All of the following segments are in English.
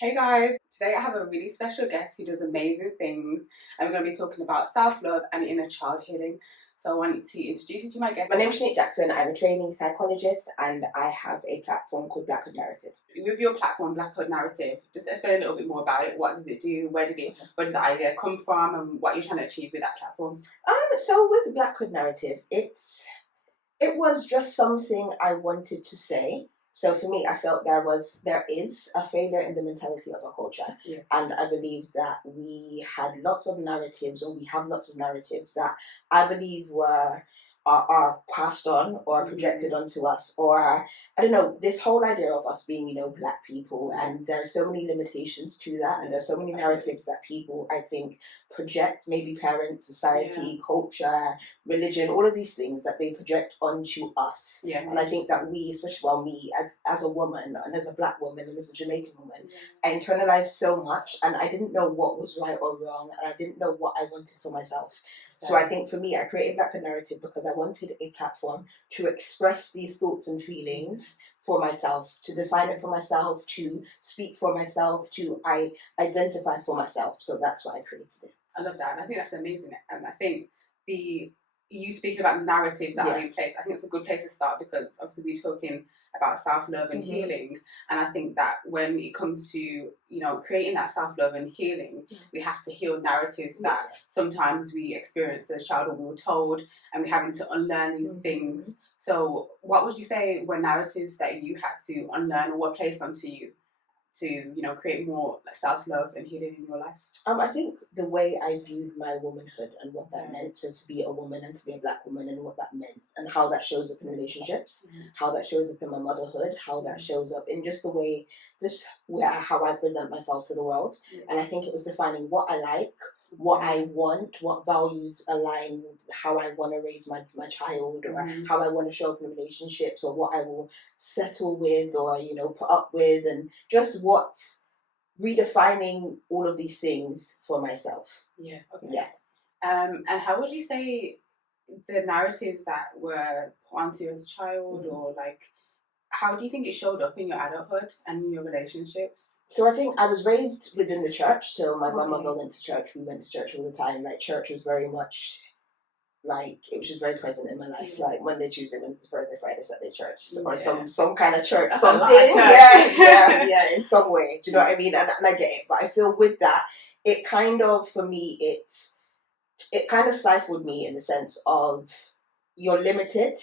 Hey guys, today I have a really special guest who does amazing things, and we're going to be talking about self-love and inner child healing. So I want to introduce you to my guest. My name is Shaunique Jackson. I'm a trainee psychologist and I have a platform called BlackHoodNarrative. With your platform, BlackHoodNarrative, just explain a little bit more about it. What does it do? Where did the idea come from, and what you're trying to achieve with that platform? So with the BlackHoodNarrative, it was just something I wanted to say. So for me, I felt there is a failure in the mentality of our culture. Yeah. And I believe that we had lots of narratives, or we have lots of narratives that I believe are passed on or projected onto us, or I don't know, this whole idea of us being, Black people, and there's so many limitations to that, and there's so many narratives that people, I think, project, maybe parents, society, culture, religion, all of these things that they project onto us. Yeah. And I think that we, especially me as a woman and as a Black woman and as a Jamaican woman, I internalized so much, and I didn't know what was right or wrong, and I didn't know what I wanted for myself. So I think for me, I created BlackHoodNarrative because I wanted a platform to express these thoughts and feelings for myself, to define it for myself, to speak for myself, to identify for myself. So that's why I created it. I love that, and I think that's amazing. And I think you speaking about narratives that are in place, I think it's a good place to start, because obviously we're talking about self-love and healing, and I think that when it comes to creating that self-love and healing, we have to heal narratives that sometimes we experience as a child, or we were told, and we're having to unlearn these things. So what would you say were narratives that you had to unlearn, or were placed onto you to create more self-love and healing in your life? I think the way I viewed my womanhood and what that meant, so to be a woman and to be a Black woman, and what that meant, and how that shows up in relationships, how that shows up in my motherhood, how that shows up in just the way, how I present myself to the world. And I think it was defining what I like, what I want, what values align, how I want to raise my child, or how I want to show up in relationships, or what I will settle with, or put up with, and just redefining all of these things for myself. Yeah. Okay. Yeah. And how would you say the narratives that were put onto you as a child, or like, how do you think it showed up in your adulthood and in your relationships? So I think I was raised within the church. So my grandmother went to church. We went to church all the time. Like, church was very much, like, it was just very present in my life. Like Monday, Tuesday, Wednesday, Thursday, Friday, Saturday church, or some kind of church, something. Yeah, in some way. Do you know what I mean? And I get it. But I feel with that, it kind of, for me, it kind of stifled me in the sense of, you're limited.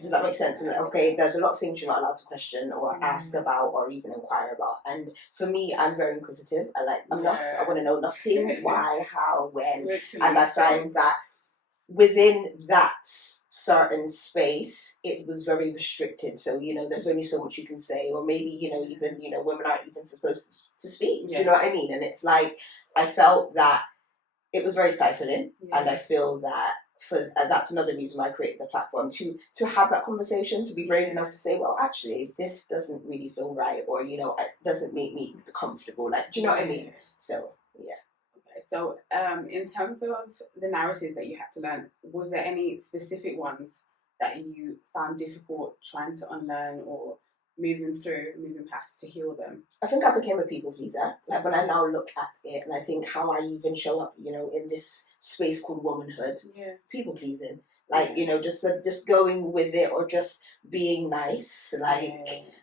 Does that make sense? And there's a lot of things you're not allowed to question or ask about or even inquire about. And for me, I'm very inquisitive. I want to know enough things, why, how, when. And I find that within that certain space, it was very restricted. So, there's only so much you can say, or maybe, even, women aren't even supposed to speak. Do you know what I mean? And it's like, I felt that it was very stifling. And I feel that that's another reason why I created the platform, to have that conversation, to be brave enough to say, well, actually, this doesn't really feel right, or, it doesn't make me comfortable. Like, do you know what I mean? So, yeah. So, in terms of the narratives that you had to learn, was there any specific ones that you found difficult trying to unlearn, or moving past to heal them? I think I became a people pleaser. Like, when I now look at it, and I think how I even show up, in this space called womanhood, people pleasing. Like, just going with it, or just being nice. Like,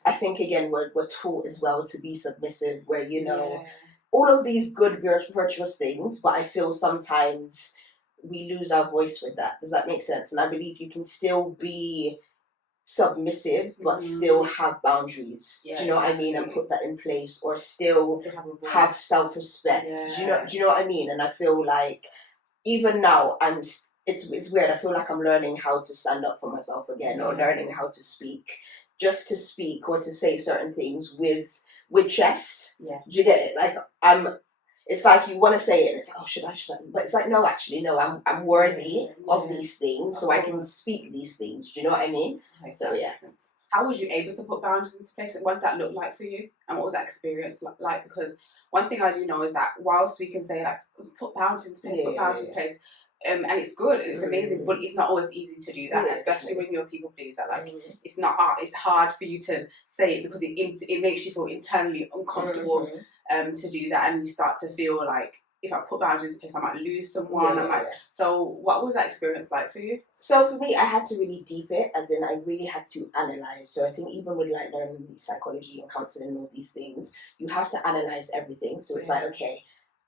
I think, again, we're taught as well to be submissive, where, all of these good virtuous things, but I feel sometimes we lose our voice with that. Does that make sense? And I believe you can still be submissive, but still have boundaries. Do you know what I mean? And put that in place, or still have self-respect. Do you know what I mean? And I feel like even now, it's weird. I feel like I'm learning how to stand up for myself again, or learning how to speak, just to speak or to say certain things with chest. Do you get it? Like, it's like you want to say it, and it's like, oh, should I? But it's like, no, actually, no, I'm worthy of these things, so I can speak these things. Do you know what I mean? So, yeah. How was you able to put boundaries into place? What did that look like for you? And what was that experience like? Because one thing I do know is that whilst we can say, like, put boundaries into place, and it's good, and it's amazing, but it's not always easy to do that, especially when you're a people pleaser. Like, it's hard for you to say it, because it makes you feel internally uncomfortable. to do that, and you start to feel like if I put boundaries in place, I might lose someone. So what was that experience like for you? So for me, I had to really deep it, as in I really had to analyze. So I think even with like learning psychology and counseling and all these things, you have to analyze everything. So it's like, okay,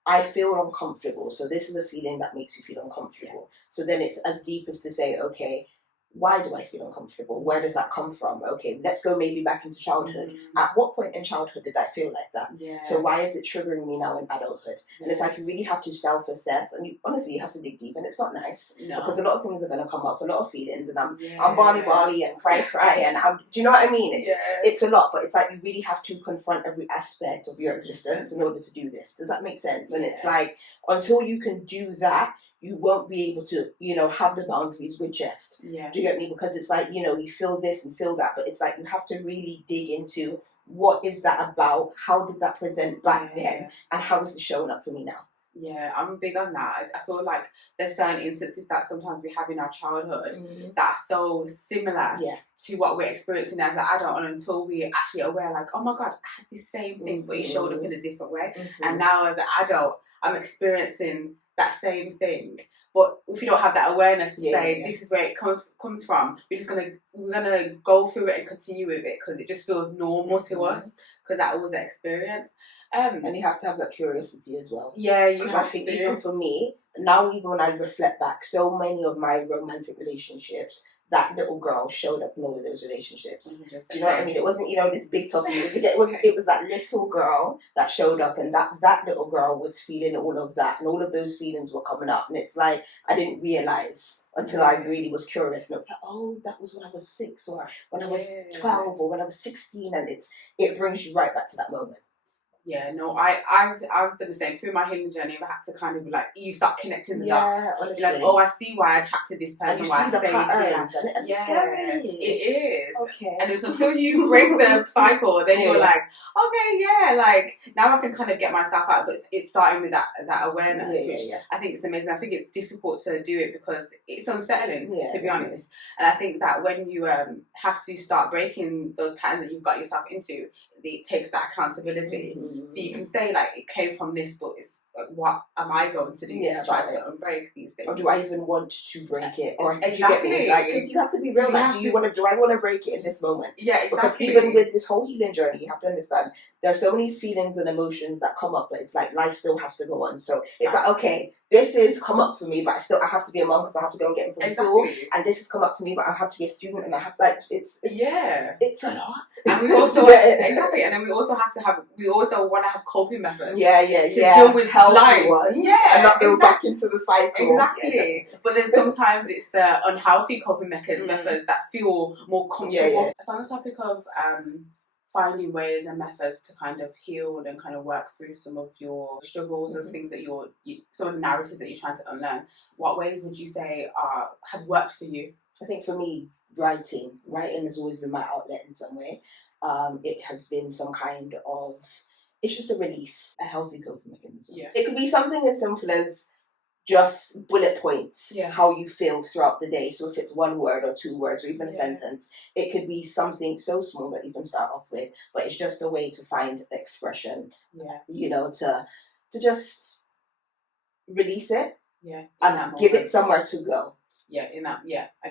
I feel uncomfortable. So this is a feeling that makes you feel uncomfortable. So then it's as deep as to say, okay, why do I feel uncomfortable? Where does that come from? Okay, let's go maybe back into childhood. At what point in childhood did I feel like that? So why is it triggering me now in adulthood? And it's like you really have to self-assess, and honestly you have to dig deep, and it's not nice because a lot of things are going to come up, a lot of feelings, and I'm bawly and cry and do you know what I mean? It's a lot, but it's like you really have to confront every aspect of your existence in order to do this. Does that make sense? And it's like until you can do that, you won't be able to, have the boundaries with just. Do you get me? Because it's like, you feel this and feel that, but it's like you have to really dig into what is that about? How did that present back then? And how is it showing up for me now? Yeah, I'm big on that. I feel like there's certain instances that sometimes we have in our childhood that are so similar to what we're experiencing as an adult, and until we're actually aware, like, oh my God, I had this same thing, but it showed up in a different way. And now as an adult, I'm experiencing that same thing. But if you don't have that awareness to say this is where it comes from, we're gonna go through it and continue with it because it just feels normal to us because that was an experience. And you have to have that curiosity as well. Yeah, you have I think to. Even for me, now even when I reflect back, so many of my romantic relationships, that little girl showed up in all of those relationships. Do you know what I mean? It wasn't, this big toughy. It was that little girl that showed up, and that little girl was feeling all of that, and all of those feelings were coming up. And it's like, I didn't realize until I really was curious, and it was like, oh, that was when I was 6, or when I was 12, or when I was 16, and it brings you right back to that moment. Yeah, no, I've done the same through my healing journey. I had to kind of you start connecting the dots. Honestly. You're like, oh, I see why I attracted this person. And you see the patterns, and it's scary. It is. Okay. And it's until you break the cycle, then you're like, okay, like now I can kind of get myself out. But it's starting with that awareness, which I think it's amazing. I think it's difficult to do it because it's unsettling, to be honest. And I think that when you have to start breaking those patterns that you've got yourself into, it takes that accountability. So you can say like it came from this, but it's like, what am I going to do to try to unbreak these things? Or do I even want to break it? Or exactly. Do you get me? Like, because you have to be real. Like, do I want to break it in this moment? Yeah, exactly. Because even with this whole healing journey, you have to understand there are so many feelings and emotions that come up, but it's like life still has to go on. So it's like, okay, this is come up for me, but I have to be a mom because I have to go and get him from school. And this has come up to me, but I have to be a student, and I have it's a lot. And we also exactly, and then we also want to have coping methods. To deal with healthy ones. And not go back into the cycle. Exactly. But then sometimes it's the unhealthy coping methods that feel more comfortable. So on the topic of finding ways and methods to kind of heal and kind of work through some of your struggles and things that some of the narratives that you're trying to unlearn, what ways would you say have worked for you? I think for me, writing has always been my outlet in some way. It has been some kind of, it's just a release, a healthy coping mechanism. It could be something as simple as just bullet points, how you feel throughout the day. So if it's 1 word or 2 words or even a sentence, it could be something so small that you can start off with, but it's just a way to find expression, to just release it and give it somewhere to go.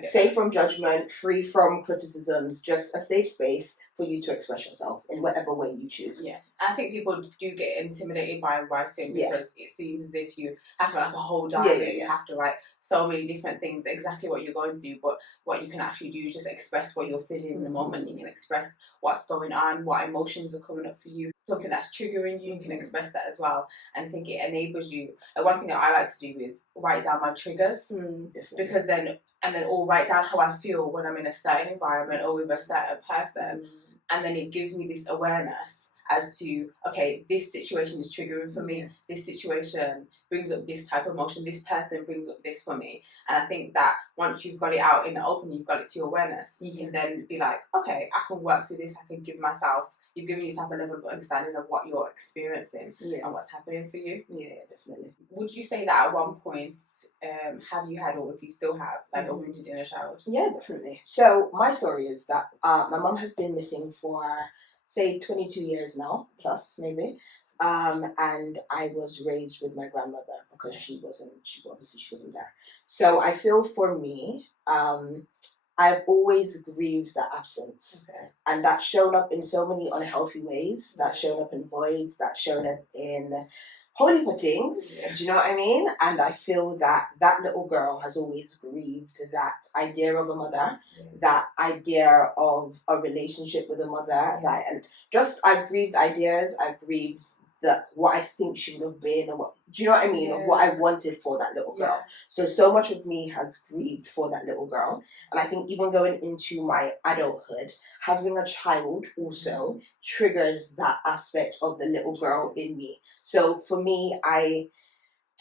Safe from judgment, free from criticisms, just a safe space for you to express yourself in whatever way you choose. I think people do get intimidated by writing because it seems as if you have to write like a whole diary. You have to write so many different things, exactly what you're going through, but what you can actually do is just express what you're feeling in the moment. You can express what's going on, what emotions are coming up for you, something that's triggering you can express that as well. And I think it enables you. One thing that I like to do is write down my triggers, because then write down how I feel when I'm in a certain environment or with a certain person, and then it gives me this awareness as to, okay, this situation is triggering for me, this situation brings up this type of emotion, this person brings up this for me. And I think that once you've got it out in the open, you've got it to your awareness, you can then be like, okay, I can work through this, I can you've given yourself a level of understanding of what you're experiencing and what's happening for you. Definitely. Would you say that at one point, have you had, or if you still have, like a wounded inner child? Yeah, definitely. So my story is that my mom has been missing for, say, 22 years now, plus maybe. And I was raised with my grandmother because she wasn't there. So I feel for me, I've always grieved that absence. And that's shown up in so many unhealthy ways. That's shown up in voids, that's shown up in holy puttings, do you know what I mean? And I feel that that little girl has always grieved that idea of a mother, that idea of a relationship with a mother, that, and just, I've grieved ideas, I've grieved what I think she would have been, or what, do you know what I mean, of what I wanted for that little girl. So much of me has grieved for that little girl. And I think even going into my adulthood, having a child also triggers that aspect of the little girl in me. So for me,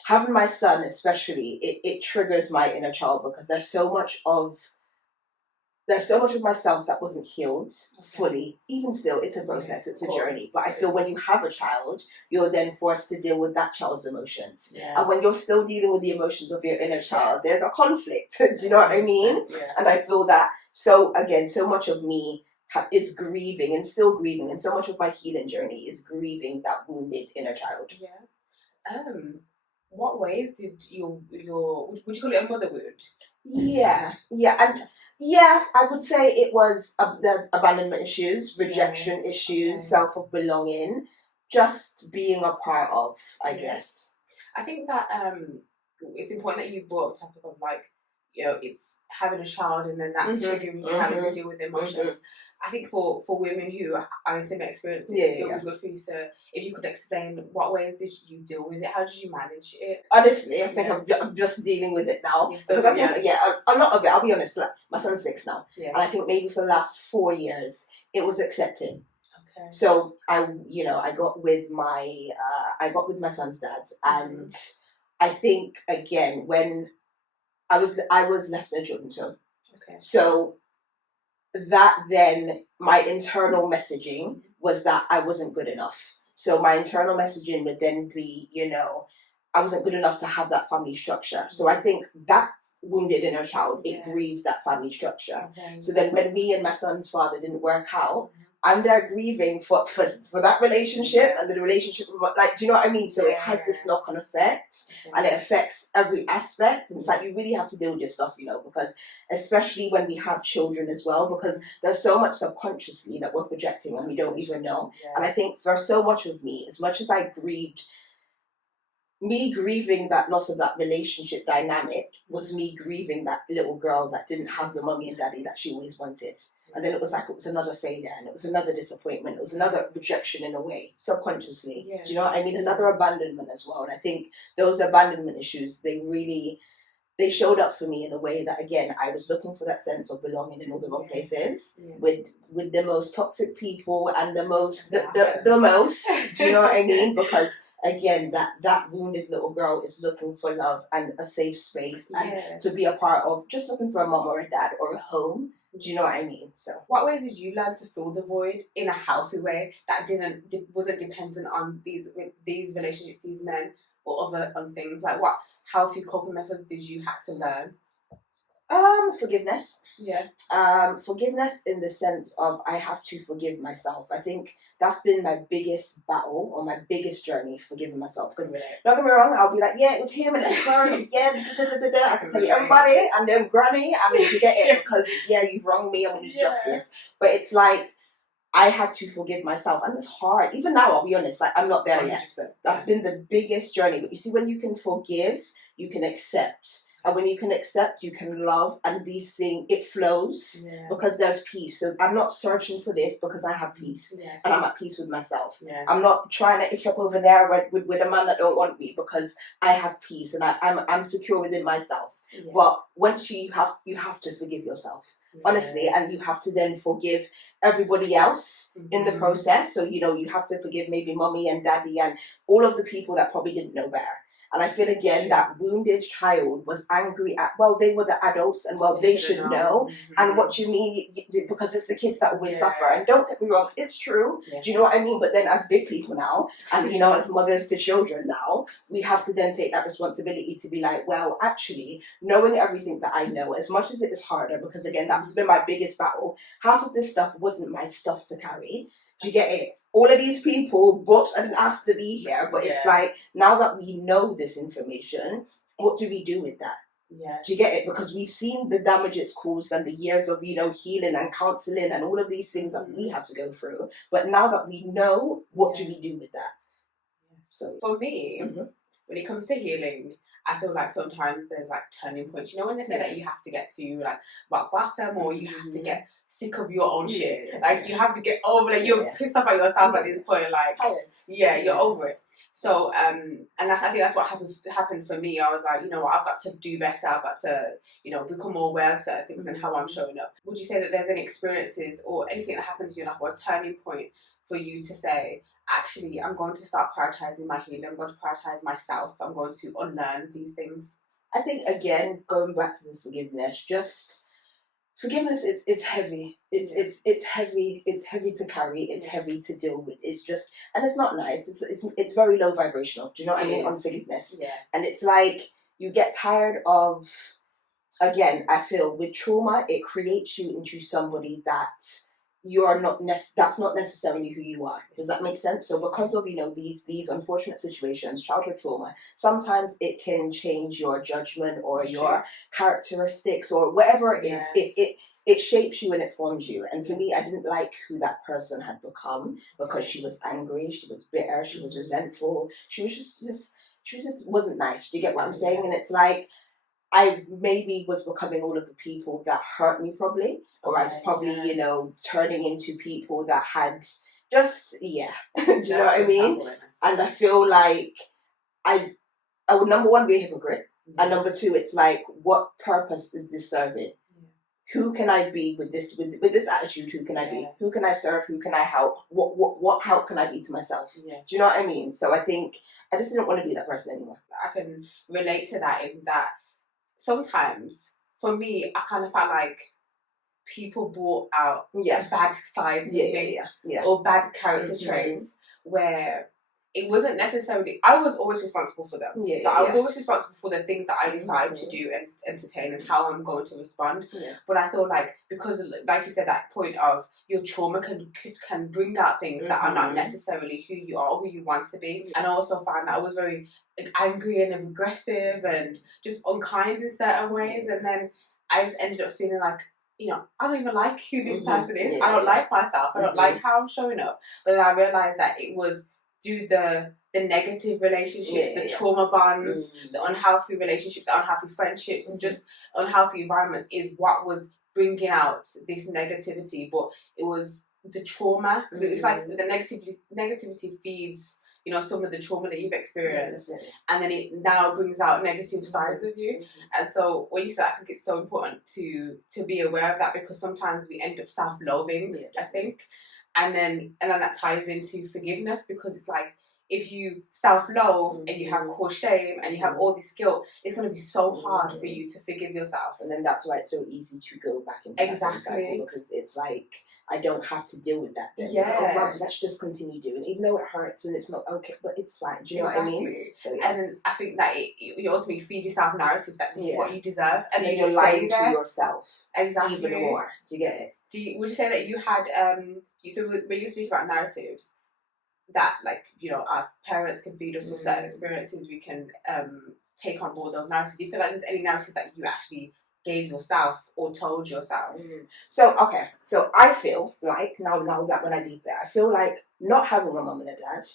having my son especially, it triggers my inner child, because there's so much of myself that wasn't healed fully. Even still, it's a process, it's a journey. But I feel when you have a child, you're then forced to deal with that child's emotions. And when you're still dealing with the emotions of your inner child, there's a conflict. Do you know what I mean? And I feel that, so much of me is grieving and still grieving, and so much of my healing journey is grieving that wounded inner child. What ways did your would you call it a mother wound? I would say it was there's abandonment issues, rejection issues, self of belonging, just being a part of, I guess. I think that it's important that you brought up the topic of, like, you know, it's having a child and then that triggering you having to deal with emotions. I think for women who are in similar experiences, it would be good for you to, if you could explain what ways did you deal with it, how did you manage it? Honestly, I think I'm just dealing with it now. Because I think, a lot of it, I'll be honest, like, my son's 6 now. And I think maybe for the last 4 years, it was accepted. So I got with my son's dad, and I think, again, when I was left in a children's home. So that then, my internal messaging was that I wasn't good enough. So my internal messaging would then be, I wasn't good enough to have that family structure. So I think that wounded inner child, it grieved that family structure. So then when me and my son's father didn't work out, I'm there grieving for that relationship and the relationship, like, do you know what I mean? So it has this knock-on effect, and it affects every aspect. And it's like, you really have to deal with your stuff, because especially when we have children as well, because there's so much subconsciously that we're projecting and we don't even know. And I think for so much of me, as much as I grieved, me grieving that loss of that relationship dynamic was me grieving that little girl that didn't have the mummy and daddy that she always wanted. And then it was another failure, and it was another disappointment, it was another rejection in a way, subconsciously. Do you know what I mean? Another abandonment as well. And I think those abandonment issues, they showed up for me in a way that, again, I was looking for that sense of belonging in all the wrong places, with the most toxic people and the most, the most, do you know what I mean? Because, again, that wounded little girl is looking for love and a safe space and to be a part of, just looking for a mom or a dad or a home. Do you know what I mean? So, what ways did you learn to fill the void in a healthy way that wasn't dependent on these relationships, these men, or other things? Like, what healthy coping methods did you have to learn? Forgiveness. Forgiveness in the sense of, I have to forgive myself. I think that's been my biggest battle, or my biggest journey, forgiving myself. Because don't get me wrong, I'll be like, it was him and it was her, and I can tell you everybody, and then granny, I mean, you get it, because you've wronged me and we need justice. But it's like, I had to forgive myself, and it's hard. Even now, I'll be honest, like, I'm not there yet. That's been the biggest journey. But you see, when you can forgive, you can accept. And when you can accept, you can love, and these things, it flows because there's peace. So I'm not searching for this because I have peace, and I'm at peace with myself. I'm not trying to itch up over there with a man that don't want me, because I have peace and I'm secure within myself. But once you have to forgive yourself, honestly, and you have to then forgive everybody else in the process. So, you have to forgive maybe mommy and daddy and all of the people that probably didn't know better. And I feel, again, that wounded child was angry at, they were the adults, and they should know. And what you mean, because it's the kids that always suffer. And don't get me wrong, it's true. Do you know what I mean? But then as big people now, and, as mothers to children now, we have to then take that responsibility to be like, well, actually, knowing everything that I know, as much as it is harder, because, again, that's been my biggest battle, half of this stuff wasn't my stuff to carry. Do you get it? all of these people, whoops, I didn't ask to be here. But it's like, now that we know this information, what do we do with that? Yeah. Do you get it? Because we've seen the damage it's caused and the years of, healing and counselling and all of these things that we have to go through. But now that we know, what do we do with that? So for me, when it comes to healing, I feel like sometimes there's like turning points. You know when they say that you have to get to like rock bottom, or you have to get sick of your own shit. Like you have to get over, like you're pissed off at yourself at this point. Like you're over it. So and I think that's what happened for me. I was like, you know what, I've got to do better. I've got to, become more aware of certain things and how I'm showing up. Would you say that there's any experiences or anything that happened to you, like, or a turning point for you to say, actually, I'm going to start prioritizing my healing. I'm going to prioritize myself. I'm going to unlearn these things. I think, again, going back to the forgiveness, forgiveness, it's heavy. It's heavy. It's heavy to carry. It's heavy to deal with. It's just, and it's not nice. It's very low vibrational. Do you know what I mean? On forgiveness. Yeah. And it's like you get tired of. Again, I feel with trauma, it creates you into somebody that you're not. That's not necessarily who you are. Does that make sense? So because of these unfortunate situations, childhood trauma, sometimes it can change your judgment or your characteristics or whatever it is. It shapes you and it forms you. And for me, I didn't like who that person had become because she was angry, she was bitter, she was resentful, she was just wasn't nice. Do you get what I'm saying? And it's like, I maybe was becoming all of the people that hurt me probably, or I was probably, turning into people that had just, do you know what I mean? And I feel like I would, number one, be a hypocrite. And number two, it's like, what purpose is this serving? Who can I be with this attitude? Who can I be? Who can I serve? Who can I help? What help can I be to myself? Do you know what I mean? So I think I just didn't want to be that person anymore. I can relate to that in that sometimes, for me, I kind of felt like people brought out bad sides in me or bad character traits where it wasn't necessarily, I was always responsible for them. I was always responsible for the things that I decide to do and entertain and how I'm going to respond. But I feel like, because like you said, that point of your trauma can bring out things that are not necessarily who you are, who you want to be. And I also found that I was very angry and aggressive and just unkind in certain ways. And then I just ended up feeling like, I don't even like who this person is. I don't like myself. I don't like how I'm showing up. But then I realised that it was through the negative relationships, the trauma bonds, the unhealthy relationships, the unhealthy friendships, and just unhealthy environments is what was bringing out this negativity. But it was the trauma. It's like the negativity feeds, some of the trauma that you've experienced, and then it now brings out negative sides of you. And so when you said, I think it's so important to be aware of that, because sometimes we end up self-loathing, I think. And then that ties into forgiveness, because it's like, if you self-loathe and you have core shame and you have all this guilt, it's going to be so hard for you to forgive yourself. And then that's why it's so easy to go back into that same cycle, because it's like, I don't have to deal with that then. Well, let's just continue doing, even though it hurts and it's not okay, but it's fine. Do you know what I mean? So, and I think that you ultimately feed yourself narratives that this is what you deserve, and then you're lying to yourself even more. Do you get it? Would you say that you had so when you speak about narratives that, like, our parents can feed us with certain experiences, we can take on board those narratives, do you feel like there's any narratives that you actually gave yourself or told yourself? So I feel like now that when I did that, I feel like not having a mum and a dad,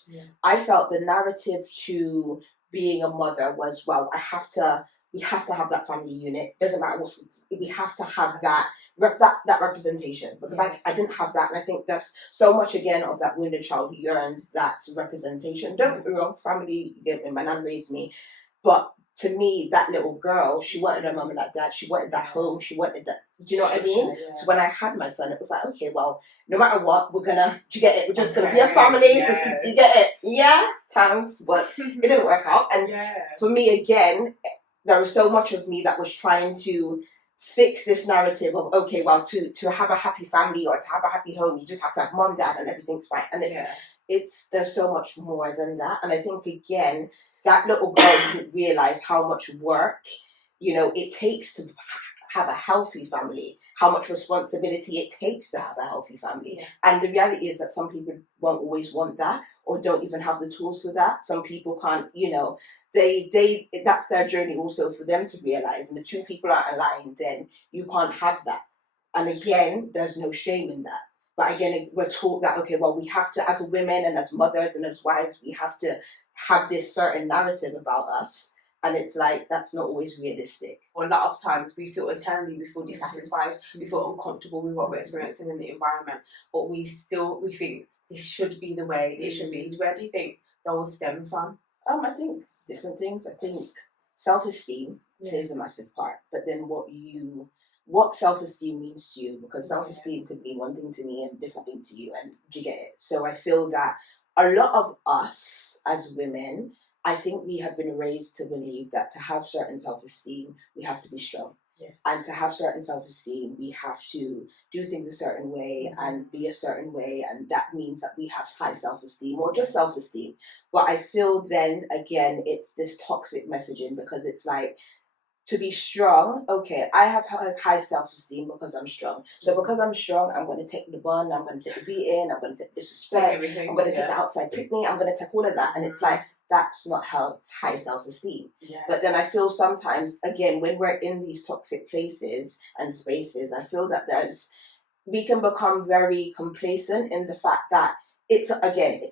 I felt the narrative to being a mother was, well, we have to have that family unit. Doesn't matter what, we have to have that representation, because I didn't have that. And I think that's so much, again, of that wounded child who yearned that representation. Don't get me wrong, family, my nan raised me, but to me, that little girl, she wanted her mum and that dad, she wanted that home, she wanted that, do you know what I mean? So when I had my son, it was like, okay, well, no matter what, do you get it? We're just going to be a family, you get it? Yeah, thanks, but it didn't work out. And for me, again, there was so much of me that was trying to fix this narrative of, okay, well, to have a happy family or to have a happy home, you just have to have mom, dad, and everything's fine. And it's there's so much more than that. And I think, again, that little girl didn't realize how much work, it takes to have a healthy family, how much responsibility it takes to have a healthy family. Yeah. And the reality is that some people won't always want that, or don't even have the tools for that. Some people can't, they that's their journey also for them to realize. And if two people aren't aligned, then you can't have that. And again, there's no shame in that. But again, we're taught that, okay, well, we have to, as women and as mothers and as wives, we have to have this certain narrative about us. And it's like, that's not always realistic. A lot of times we feel eternally, we feel dissatisfied, we feel uncomfortable with what we're experiencing in the environment, but we think this should be the way it should be. Where do you think those stem from? I think different things. I think self-esteem plays a massive part, but then what self-esteem means to you, because self-esteem could mean one thing to me and a different thing to you, and do you get it? So I feel that a lot of us as women, I think we have been raised to believe that to have certain self-esteem, we have to be strong. Yeah. And to have certain self-esteem, we have to do things a certain way and be a certain way, and that means that we have high self-esteem or just self-esteem. But I feel then, again, it's this toxic messaging, because it's like, to be strong, okay, I have high self-esteem because I'm strong. So because I'm strong, I'm going to take the bun, I'm going to take the beating, I'm going to take the disrespect, I'm going to take the outside picnic, I'm going to take all of that. And it's like, that's not how it's high self-esteem. Yes. But then I feel sometimes, again, when we're in these toxic places and spaces, I feel that we can become very complacent in the fact that it's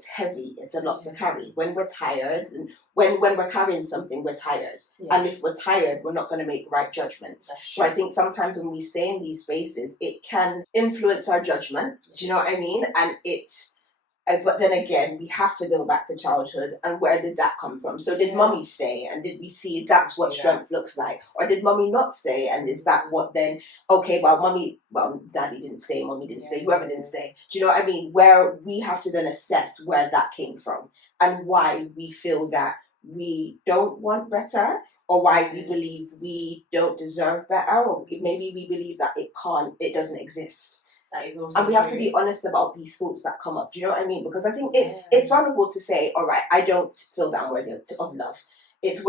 heavy, it's a lot to carry. When we're tired, and when we're carrying something, we're tired. Yes. And if we're tired, we're not going to make right judgments. So I think sometimes when we stay in these spaces, it can influence our judgment. Do you know what I mean? And but then again, we have to go back to childhood, and where did that come from? So did mummy stay, and did we see that's what strength looks like? Or did mummy not stay, and is that what then, okay, daddy didn't stay, mummy didn't stay, whoever didn't stay. Do you know what I mean? Where we have to then assess where that came from, and why we feel that we don't want better, or why we believe we don't deserve better, or maybe we believe that it doesn't exist. That is also and we have to be honest about these thoughts that come up. Do you know what I mean? Because I think it's vulnerable to say, all right, I don't feel that I'm worthy of love. It's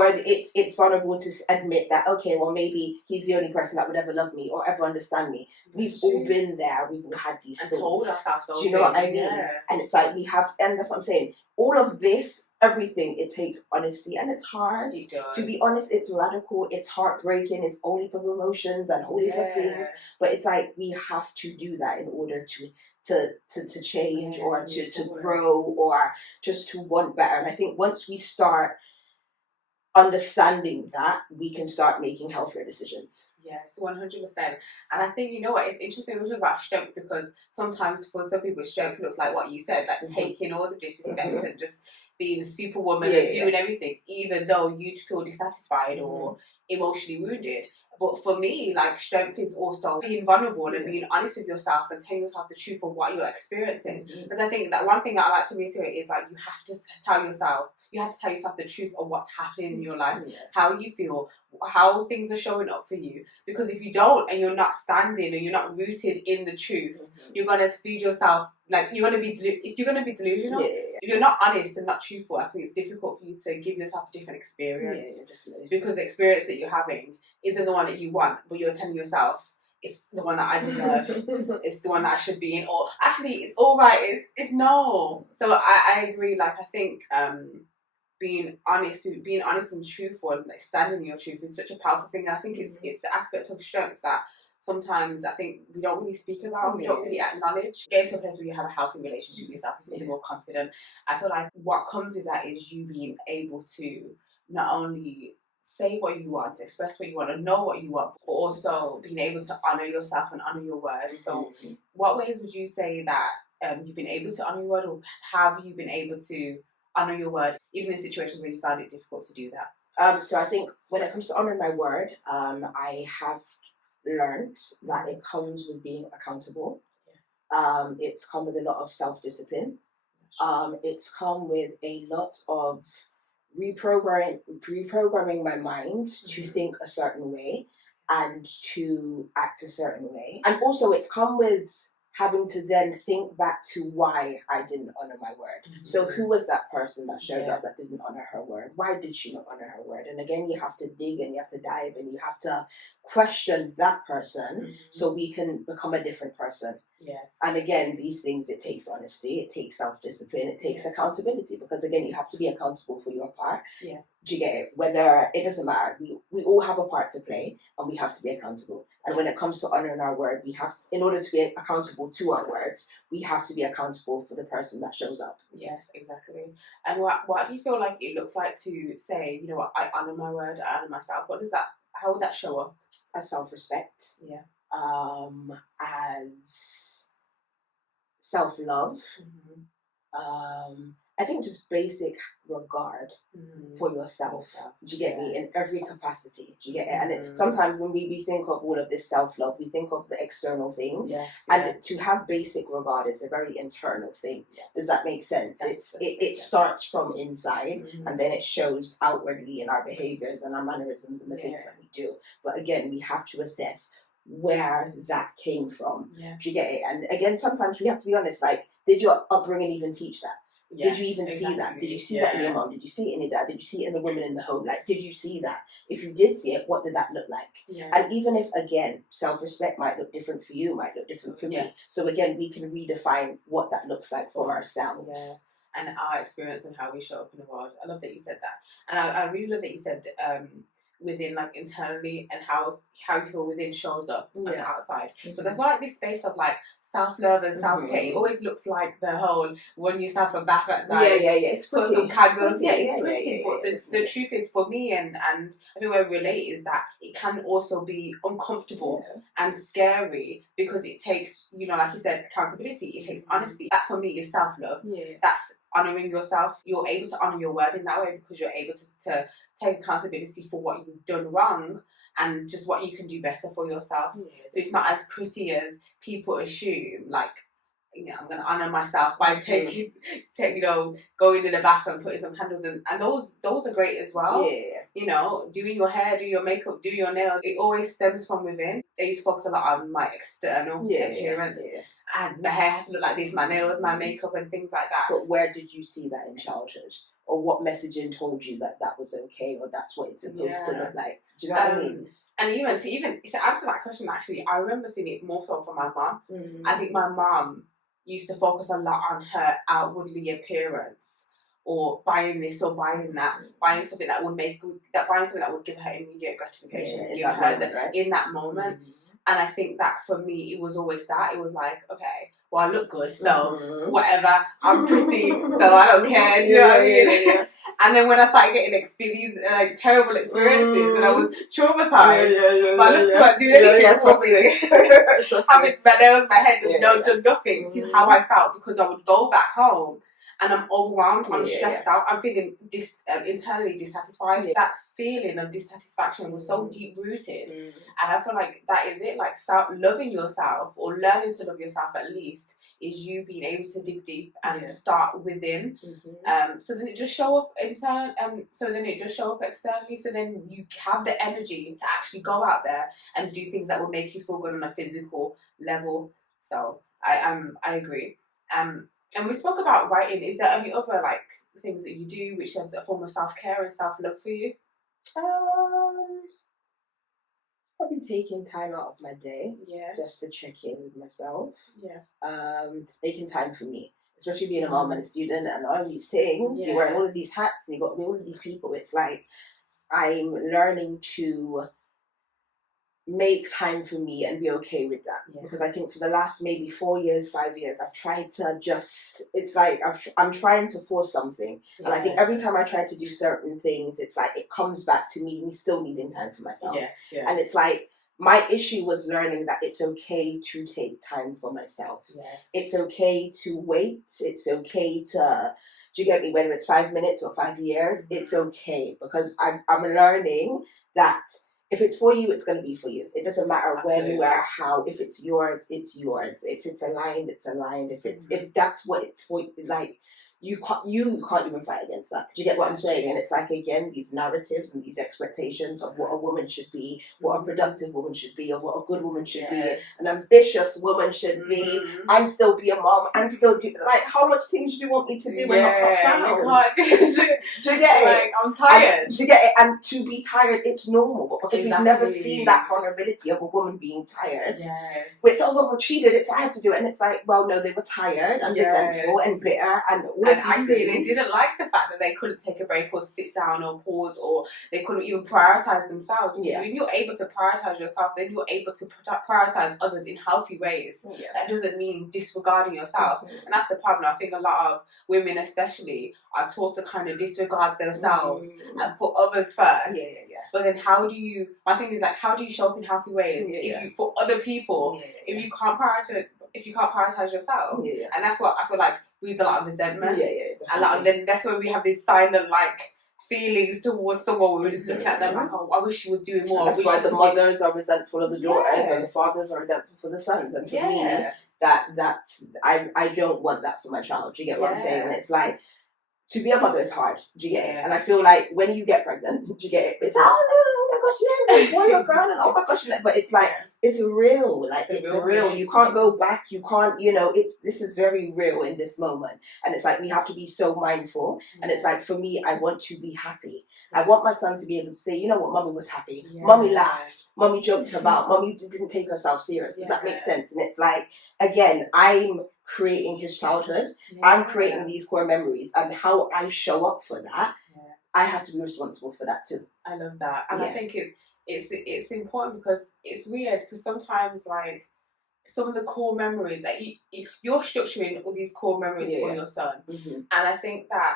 vulnerable to admit that, okay, well, maybe he's the only person that would ever love me or ever understand me. We've all been there. We've all had these thoughts. Told ourselves those Do you know what I mean? Yeah. And it's like and that's what I'm saying. All of this, everything, it takes honesty, and it's hard. It does. To be honest, it's radical, it's heartbreaking, it's all heap of emotions and whole heap of things. But it's like we have to do that in order to change or to grow or just to want better. And I think once we start understanding that, we can start making healthier decisions. Yes, 100%. And I think, you know what, it's interesting we talk about strength, because sometimes for some people strength looks like what you said, like taking all the disrespect and just being a superwoman and doing everything, even though you'd feel dissatisfied or emotionally wounded. But for me, like, strength is also being vulnerable and being honest with yourself and telling yourself the truth of what you're experiencing. Because I think that one thing that I like to reiterate is, like, you have to tell yourself the truth of what's happening in your life, how you feel, how things are showing up for you. Because if you don't, and you're not standing and you're not rooted in the truth, you're gonna feed yourself, like, you're gonna be delusional. If you're not honest and not truthful, I think it's difficult for you to give yourself a different experience. Because the experience that you're having isn't the one that you want, but you're telling yourself, it's the one that I deserve. It's the one that I should be in. Or actually, it's all right. It's no. So I agree. Like, I think being honest and truthful and, like, standing in your truth is such a powerful thing. And I think it's the aspect of strength that sometimes I think we don't really speak about, we don't really acknowledge. Getting to a place where you have a healthy relationship with yourself, you feel more confident. I feel like what comes with that is you being able to not only say what you want, express what you want, and know what you want, but also being able to honour yourself and honour your word. So what ways would you say that you've been able to honour your word, or have you been able to honour your word, even in situations where you found it difficult to do that? So I think when it comes to honouring my word, I have learned that it comes with being accountable. It's come with a lot of self-discipline. It's come with a lot of reprogramming my mind to think a certain way and to act a certain way. And also it's come with having to then think back to why I didn't honor my word. So who was that person that showed up that didn't honor her word? Why did she not honor her word? And again, you have to dig and you have to dive and you have to question that person so we can become a different person. Yes. And again, these things, it takes honesty, it takes self-discipline, it takes accountability, because again, you have to be accountable for your part. Yeah. Do you get it? Whether, it doesn't matter. We all have a part to play and we have to be accountable. And when it comes to honoring our word, we have, in order to be accountable to our words, we have to be accountable for the person that shows up. Yes, exactly. And what do you feel like it looks like to say, you know what, I honor my word, I honor myself? What does that, how would that show up? As self-respect. Yeah. As self-love. I think just basic regard for yourself. Do you get me? In every capacity. Do you get it? And sometimes when we think of all of this self-love, we think of the external things. Yes, and to have basic regard is a very internal thing. Yeah. Does that make sense? It starts from inside and then it shows outwardly in our behaviors and our mannerisms and the things that we do. But again, we have to assess where that came from. Yeah. Do you get it? And again, sometimes we have to be honest, like, did your upbringing even teach that? Yeah, did you even see that? Did you see that in your mom? Did you see it in your dad? Did you see it in the women in the home? Like, did you see that? If you did see it, what did that look like? Yeah. And even if, again, self-respect might look different for you, might look different for me. So again, we can redefine what that looks like for ourselves. Yeah. And our experience and how we show up in the world. I love that you said that. And I really love that you said within, like, internally, and how your within shows up on the outside. Because I feel like this space of, like, self-love and self-care, it always looks like the whole run yourself a bath at night. It's put pretty. some candles. It's pretty. But the truth is, for me, and I think where we relate is that it can also be uncomfortable and scary, because it takes, you know, like you said, accountability. It takes honesty. That for me is self-love. Yeah. That's honouring yourself. You're able to honour your word in that way because you're able to take accountability for what you've done wrong and just what you can do better for yourself. Yeah. So it's not as pretty as people assume, like, you know, I'm going to honour myself by going in the bath and putting some candles in. And those are great as well. Yeah. You know, doing your hair, do your makeup, do your nails. It always stems from within. I used to focus a lot on my external appearance. Yeah. And my hair has to look like this, my nails, my makeup and things like that. But where did you see that in childhood? Or what messaging told you that was okay, or that's what it's supposed to look like? Do you know what I mean? And to answer that question, actually, I remember seeing it more so from my mum. I think my mum used to focus a lot on her outwardly appearance, or buying this or buying that, buying something that would give her immediate gratification, in that moment. And I think that for me, it was always that. It was like, okay, well, I look good, so whatever, I'm pretty, so I don't care, do you know what I mean? Yeah. And then when I started getting these terrible experiences and I was traumatized, my looks weren't doing anything for me. Having my nails, my head, done nothing to how I felt, because I would go back home and I'm overwhelmed, I'm stressed out, I'm feeling internally dissatisfied. That feeling of dissatisfaction was so deep rooted, and I feel like that is it. Like, loving yourself, or learning to love yourself at least, is you being able to dig deep and start within. So then it just show up so then it just show up externally. So then you have the energy to actually go out there and do things that will make you feel good on a physical level. So I agree. And we spoke about writing. Is there any other, like, things that you do which is a form of self-care and self-love for you? Probably taking time out of my day just to check in with myself. Making time for me, especially being a mom and a student and all of these things. You're wearing all of these hats and you got all of these people. It's like I'm learning to make time for me and be okay with that, because I think for the last maybe 4 years, 5 years, I've tried to it's like I'm trying to force something, and I think every time I try to do certain things, it's like it comes back to me still needing time for myself. And it's like my issue was learning that it's okay to take time for myself. It's okay to wait. It's okay to, do you get me, whether it's 5 minutes or 5 years, it's okay, because I'm learning that if it's for you, it's going to be for you. It doesn't matter when, where, how. If it's yours, it's yours. If it's aligned, it's aligned. If that's what it's for, like, you can't even fight against that. Do you get what I'm saying? And it's like, again, these narratives and these expectations of what a woman should be, what a productive woman should be, or what a good woman should be, an ambitious woman should be, and still be a mom, and still do, like, how much things do you want me to do when I'm not down? Do you get it? Like, I'm tired. Do you get it? And to be tired, it's normal, but because we've never seen that vulnerability of a woman being tired, it's well, she did it, so I have to do it. And it's like, well, no, they were tired and resentful and bitter and all of these angry. things. They didn't like the fact that they couldn't take a break or sit down or pause, or they couldn't even prioritize themselves. When you're able to prioritize yourself, then you're able to prioritize others in healthy ways. That doesn't mean disregarding yourself. And that's the problem. I think a lot of women especially are taught to kind of disregard themselves and put others first. But then my thing is, like, how do you show up in healthy ways if you, for other people, if you can't prioritize yourself? And that's what I feel like breeds a lot of resentment. A lot of then that's when we have these silent, like, feelings towards someone. We're just looking at them like, oh, I wish she was doing more. And that's why the mothers are resentful of the daughters and the fathers are resentful for the sons. And for me, that's I don't want that for my child. Do you get what I'm saying? And it's like, to be a mother is hard. Do you get it? And I feel like when you get pregnant, do you get it? It's oh my gosh, boy or girl, and oh my gosh, but it's like, it's real. Like, it's real. You can't go back. You can't, this is very real in this moment. And it's like, we have to be so mindful. And it's like, for me, I want to be happy. I want my son to be able to say, you know what, mommy was happy. Mommy laughed. Mommy joked about. Mommy didn't take herself serious. Does that make sense? And it's like, again, I'm creating his childhood. I'm creating these core memories, and how I show up for that, I have to be responsible for that too. I love that. And I think it's important, because it's weird, because sometimes, like, some of the core memories, like, you're structuring all these core memories for your son, and I think that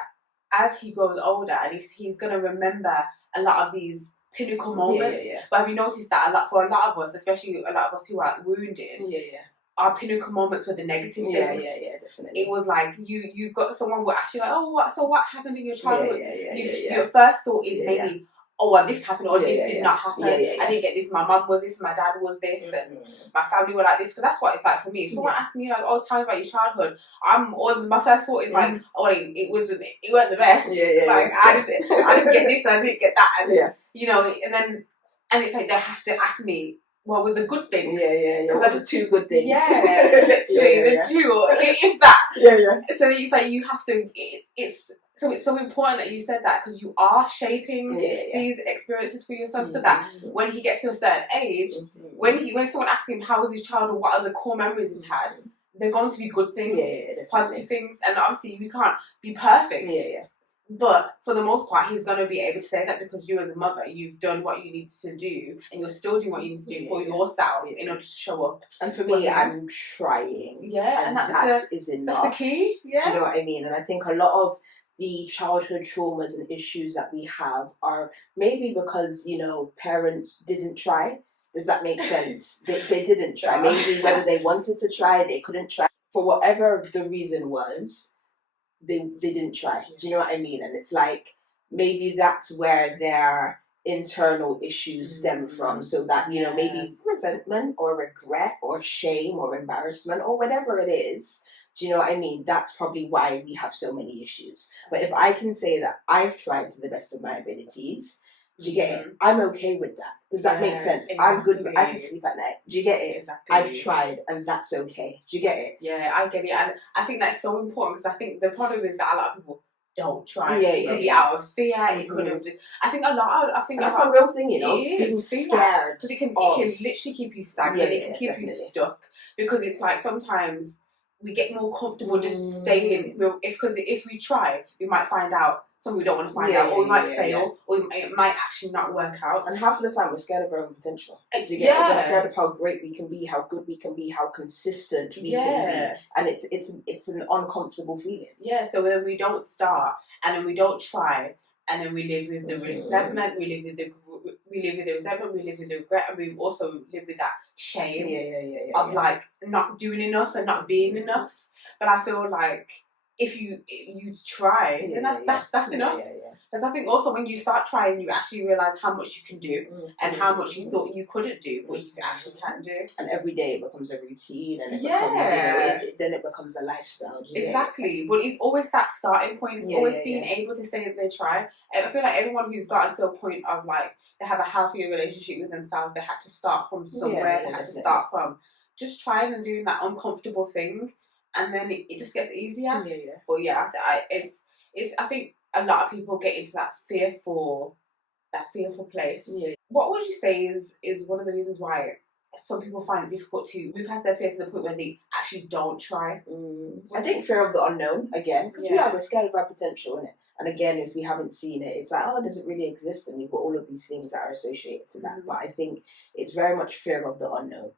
as he grows older, and he's going to remember a lot of these pinnacle moments. But have you noticed that for a lot of us, especially a lot of us who are wounded, our pinnacle moments were the negative things. Definitely. It was like you got someone who actually like, oh, what happened in your childhood? Your first thought is maybe, oh, well, this happened, or this did not happen. I didn't get this. My mum was this. My dad was this, and my family were like this. Because that's what it's like for me. If someone asks me, like, oh, tell me about your childhood, my first thought is like, oh, it wasn't the best. Like, I didn't get this, I didn't get that, and and it's like they have to ask me, what was the good thing? Because that's just two good things. Literally, the two, or if that. So it's like you have to. It's so important that you said that, because you are shaping these experiences for your son, so that when he gets to a certain age, when someone asks him how was his childhood, what are the core memories he's had, they're going to be good things, positive things, and obviously we can't be perfect. But for the most part, he's going to be able to say that, because you as a mother, you've done what you need to do, and you're still doing what you need to do for yourself in order to show up. And for me, I'm trying. And that is enough. That's the key. Do you know what I mean? And I think a lot of the childhood traumas and issues that we have are maybe because, parents didn't try. Does that make sense? They didn't try. Maybe whether they wanted to try, they couldn't try. For whatever the reason was, they didn't try. Do you know what I mean? And it's like, maybe that's where their internal issues stem from, so that maybe resentment or regret or shame or embarrassment or whatever it is. Do you know what I mean? That's probably why we have so many issues. But if I can say that I've tried to the best of my abilities, do you get it? I'm okay with that. Does that make sense? Exactly. I'm good. I can sleep at night. Do you get it? Exactly. I've tried, and that's okay. Do you get it? Yeah, I get it. And I think that's so important, because I think the problem is that a lot of people don't try. It could be out of fear. It could have. I think that's a real thing. Being scared, because it can literally keep you stagnant. It can keep you stuck, because it's like sometimes we get more comfortable just staying. Because if we try, we might find out something we don't want to find out, or we might fail, or it might actually not work out. And half of the time, we're scared of our own potential. Do you get it? We're scared of how great we can be, how good we can be, how consistent we can be, and it's an uncomfortable feeling. So then we don't start, and then we don't try, and then we live with the resentment. We live with the resentment. We live with the regret, and we also live with that shame of like not doing enough and not being enough. But I feel like if you try, then that's enough. Because I think also when you start trying, you actually realise how much you can do and how much you thought you couldn't do, but you actually can do. And every day it becomes a routine, and it becomes, then it becomes a lifestyle. Exactly. But it's always that starting point. It's always being able to say that they try. And I feel like everyone who's gotten to a point of like they have a healthier relationship with themselves, they had to start from somewhere. They had to start from just trying and doing that uncomfortable thing, and then it just gets easier. But I think a lot of people get into that fearful place. What would you say is one of the reasons why some people find it difficult to move past their fear to the point where they actually don't try? I think fear of the unknown again, because we're scared of our potential, innit? And again, if we haven't seen it, it's like, oh, does it really exist? And you've got all of these things that are associated to that. But I think it's very much fear of the unknown,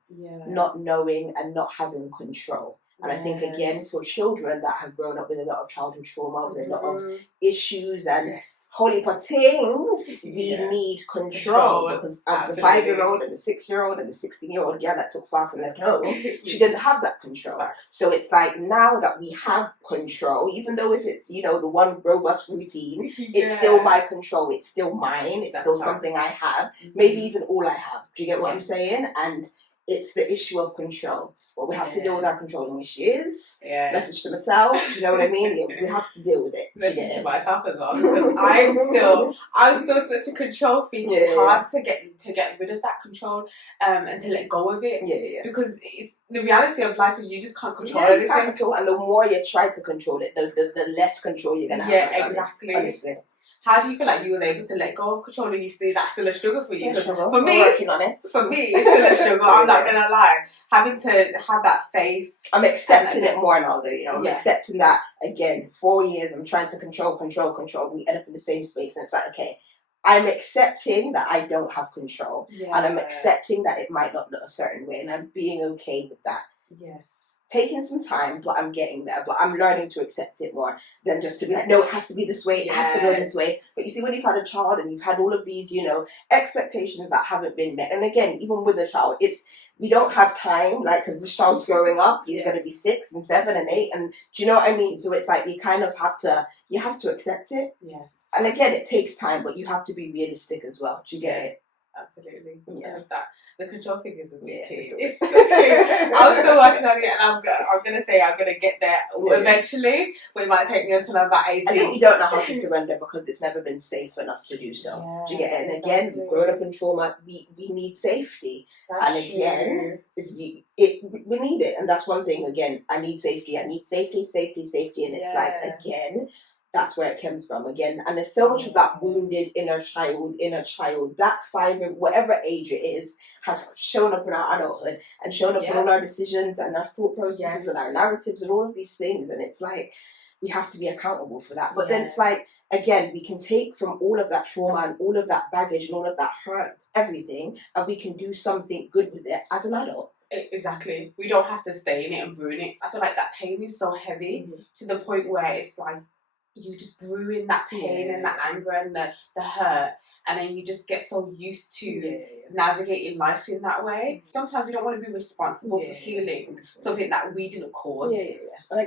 not knowing and not having control. And I think, again, for children that have grown up with a lot of childhood trauma, with a lot of issues and holy for things, we need control. Because as the 5-year-old and the 6-year-old and the 16-year-old girl that took fast and left home, she didn't have that control. So it's like now that we have control, even though if it's, the one robust routine, it's still my control, it's still mine, it's still something I have, maybe even all I have. Do you get what I'm saying? And it's the issue of control. What we have to deal with our controlling issues. Message to myself. Do you know what I mean? We have to deal with it. Message to myself as well. Because I'm still such a control freak. It's hard to get rid of that control and to let go of it. Because it's the reality of life is you just can't control everything. And the more you try to control it, the less control you're gonna have. Yeah, exactly. Honestly. How do you feel like you were able to let go of control, and you see that's still a struggle for you? For me, working on it. For me, it's still a struggle. I'm not gonna lie. Having to have that faith. I'm accepting it more now, though. I'm accepting that again. 4 years, I'm trying to control. We end up in the same space, and it's like, okay, I'm accepting that I don't have control, and I'm accepting that it might not look a certain way, and I'm being okay with that. Yes. Taking some time, but I'm getting there. But I'm learning to accept it more than just to be like, no, it has to be this way, it has to go this way. But you see, when you've had a child and you've had all of these, expectations that haven't been met, and again, even with a child, we don't have time, like, because this child's growing up, he's going to be 6 and 7 and 8, and do you know what I mean? So it's like you kind of have to accept it. Yes. And again, it takes time, but you have to be realistic as well. Do you get it? Absolutely. I love that. The control thing is the key. It's so true. I'm still working on it, and I'm gonna say I'm gonna get there eventually, but it might take me until I'm about 18. I think we don't know how to surrender because it's never been safe enough to do so. Do you get it? And again, we've grown up in trauma. We need safety, and again, we need it, and that's one thing. Again, I need safety, and it's like again. That's where it comes from again, and there's so much of that wounded inner child. That 5, whatever age it is, has shown up in our adulthood and shown up in all our decisions and our thought processes and our narratives and all of these things. And it's like we have to be accountable for that. But then it's like again, we can take from all of that trauma and all of that baggage and all of that hurt, everything, and we can do something good with it as an adult. Exactly. We don't have to stay in it and ruin it. I feel like that pain is so heavy to the point where it's like. You just brew in that pain and that anger and the hurt, and then you just get so used to navigating life in that way. Sometimes we don't want to be responsible for healing something that we didn't cause. I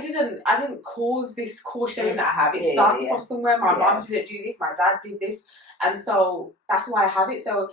didn't cause this core shame that I have. It started from somewhere. My mom didn't do this, my dad did this, and so that's why I have it. So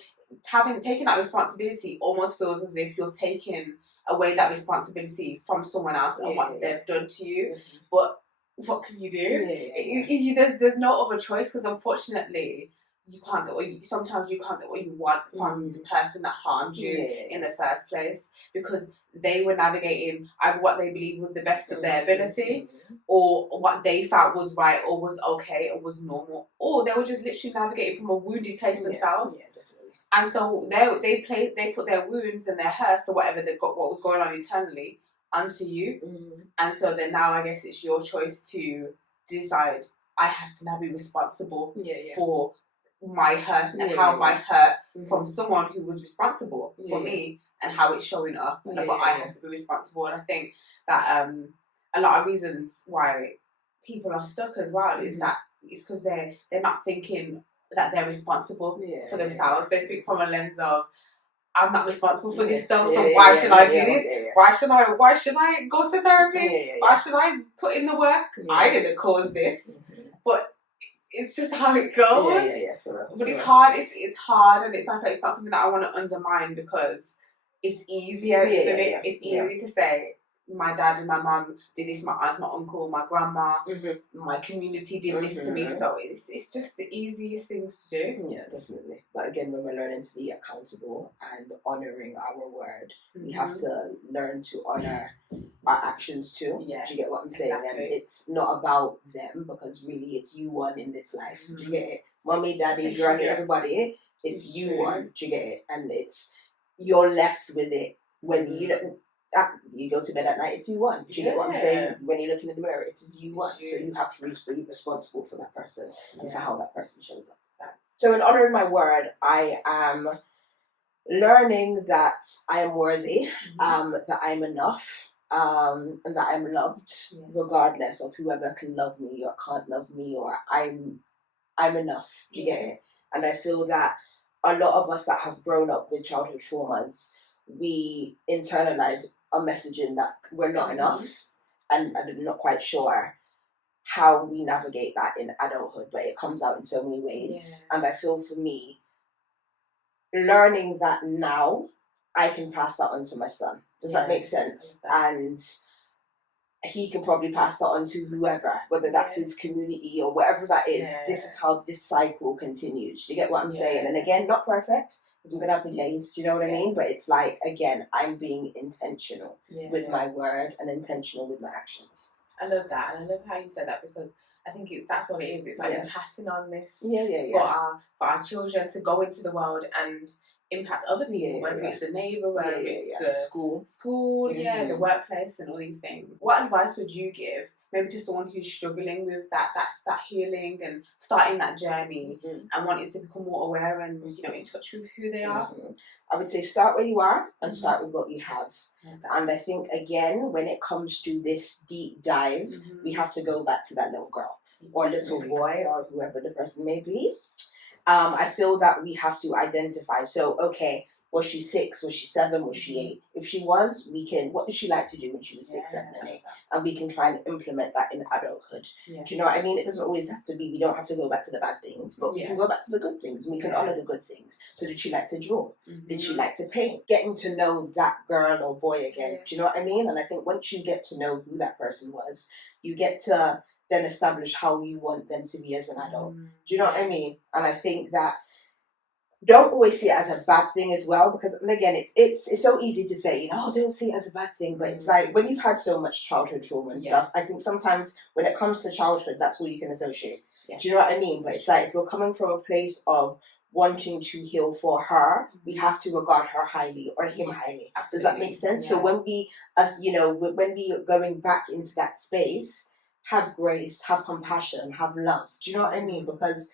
taking that responsibility almost feels as if you're taking away that responsibility from someone else and what they've done to you. But what can you do? There's no other choice, because unfortunately you can't get sometimes you can't get what you want from the person that harmed you in the first place, because they were navigating either what they believed was the best of their ability, or what they felt was right or was okay or was normal, or they were just literally navigating from a wounded place themselves. And so they put their wounds and their hurts or whatever they've got, what was going on internally, onto you. And so then now I guess it's your choice to decide, I have to now be responsible for my hurt and how my hurt from someone who was responsible for me and how it's showing up. But I have to be responsible. And I think that a lot of reasons why people are stuck as well is that it's because they're not thinking that they're responsible for themselves. They think from a lens of, I'm not responsible for this stuff, so why should I do this? Why should I go to therapy? Why should I put in the work? I didn't cause this. But it's just how it goes. For real. But it's hard. It's hard, and it's like it's not something that I want to undermine because it's easier, isn't it? It's easy to say my dad and my mum did this, my aunt, my uncle, my grandma, my community did this to me. So it's just the easiest things to do. Yeah, definitely. But again, when we're learning to be accountable and honouring our word, we have to learn to honour our actions too. Yeah. Do you get what I'm saying? Exactly. And it's not about them, because really it's you one in this life. Do you get it? Mommy, daddy, granny, everybody. It's you one. Do you get it? And you're left with it when you don't. You go to bed at night, it's you one. Do you get what I'm saying? When you're looking in the mirror, it's you one. So you have to be responsible for that person and for how that person shows up. So in honouring my word, I am learning that I am worthy, that I'm enough, and that I'm loved, regardless of whoever can love me or can't love me, or I'm enough. Do you get it? And I feel that a lot of us that have grown up with childhood traumas, we internalize a messaging that we're not enough, and I'm not quite sure how we navigate that in adulthood, but it comes out in so many ways. And I feel for me, learning that now, I can pass that on to my son. Does that make sense? And he can probably pass that on to whoever, whether that's his community or whatever that is. This is how this cycle continues. Do you get what I'm saying? And again, not perfect, because I'm going to have my days, do you know what I mean? But it's like, again, I'm being intentional with my word and intentional with my actions. I love that, and I love how you said that, because I think that's what it is. It's like passing on this for our children to go into the world and impact other people, whether it's a neighbour, whether it's the school, the workplace, and all these things. What advice would you give, maybe to someone who's struggling with that healing and starting that journey and wanting to become more aware and in touch with who they are? I would say start where you are and start with what you have. And I think, again, when it comes to this deep dive, we have to go back to that little girl or little boy or whoever the person may be. I feel that we have to identify. So, okay, was she 6? Was she 7? Was she 8? If she was, what did she like to do when she was 6, 7, and 8? And we can try and implement that in adulthood. Do you know what I mean? It doesn't always have to be, we don't have to go back to the bad things, but we can go back to the good things, and we can honour the good things. So did she like to draw? Did she like to paint? Getting to know that girl or boy again. Do you know what I mean? And I think once you get to know who that person was, you get to then establish how you want them to be as an adult. Do you know what I mean? And I think that don't always see it as a bad thing as well, because, and again, it's so easy to say, don't see it as a bad thing, but it's like when you've had so much childhood trauma and stuff, I think sometimes when it comes to childhood, that's all you can associate. Do you know what I mean? But it's like, if we're coming from a place of wanting to heal for her, we have to regard her highly or him highly. Does that make sense? So when we, when we are going back into that space, have grace, have compassion, have love. Do you know what I mean? Because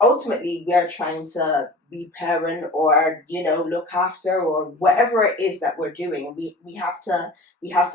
ultimately we are trying to be parent or look after or whatever it is that we're doing, and we have to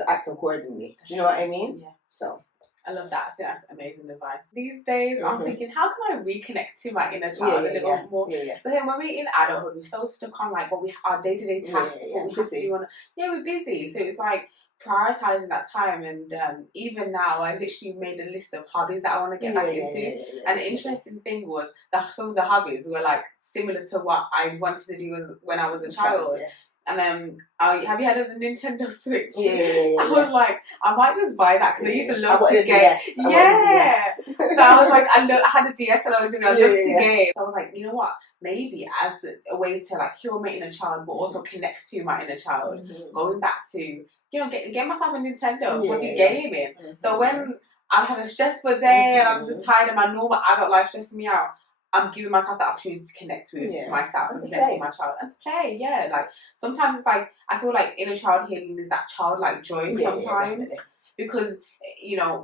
act accordingly. Do you know what I mean? So I love that. I think that's amazing advice. These days I'm thinking, how can I reconnect to my inner child a little more? So then when we're in adulthood, we're so stuck on like our day-to-day tasks, what we have to do we're busy. So it's like prioritizing that time, and even now I literally made a list of hobbies that I want to get back into. And the interesting thing was that some of the hobbies were like similar to what I wanted to do when I was a child. And have you heard of the Nintendo Switch? I was like, I might just buy that, because I used to love to game. So I was like, I had a DS and I was love to game. So I was like, you know what? Maybe as a way to like heal my inner child, but also connect to my inner child, going back to get myself a Nintendo, gaming. So when I've had a stressful day and I'm just tired and my normal adult life stressing me out, I'm giving myself the opportunity to connect with myself and to connect with my child and to play. Like sometimes it's like, I feel like inner child healing is that childlike joy sometimes, because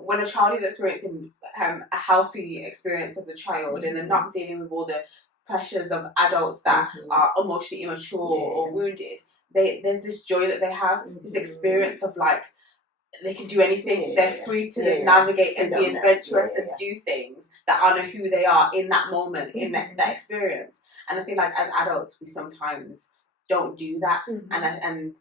when a child is experiencing a healthy experience as a child and they're not dealing with all the pressures of adults that are emotionally immature or wounded, there's this joy that they have, this experience of like they can do anything. They're free to just navigate and be adventurous and do things that honor who they are in that moment, in that experience. And I feel like as adults, we sometimes don't do that, Mm-hmm. and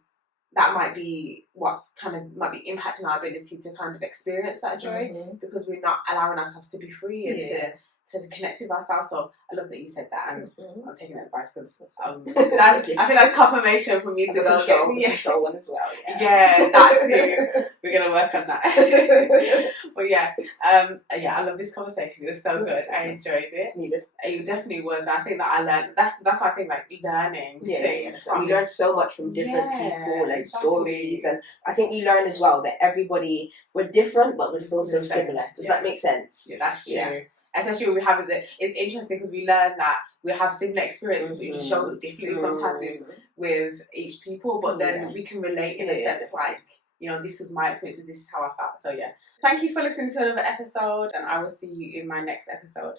that might be what's kind of might be impacting our ability to kind of experience that joy, because we're not allowing ourselves to be free and to connect with ourselves. So I love that you said that, and I'm taking that advice because I think that's confirmation for me to go control one as well. Yeah, that too. We're gonna work on that. But yeah, I love this conversation. It was so good. I enjoyed it. Needed. It definitely was. I think that I learned. That's why I think like learning. Things. We learn so much from different people and stories, and I think you learn as well that everybody, we're different, but we're still so similar. Does that make sense? Yeah, that's true. Yeah. Especially when we have it's interesting because we learn that we have similar experiences, but it just shows up differently sometimes with each people, but then we can relate in a sense like, you know, this was my experience, this is how I felt. So yeah, thank you for listening to another episode, and I will see you in my next episode.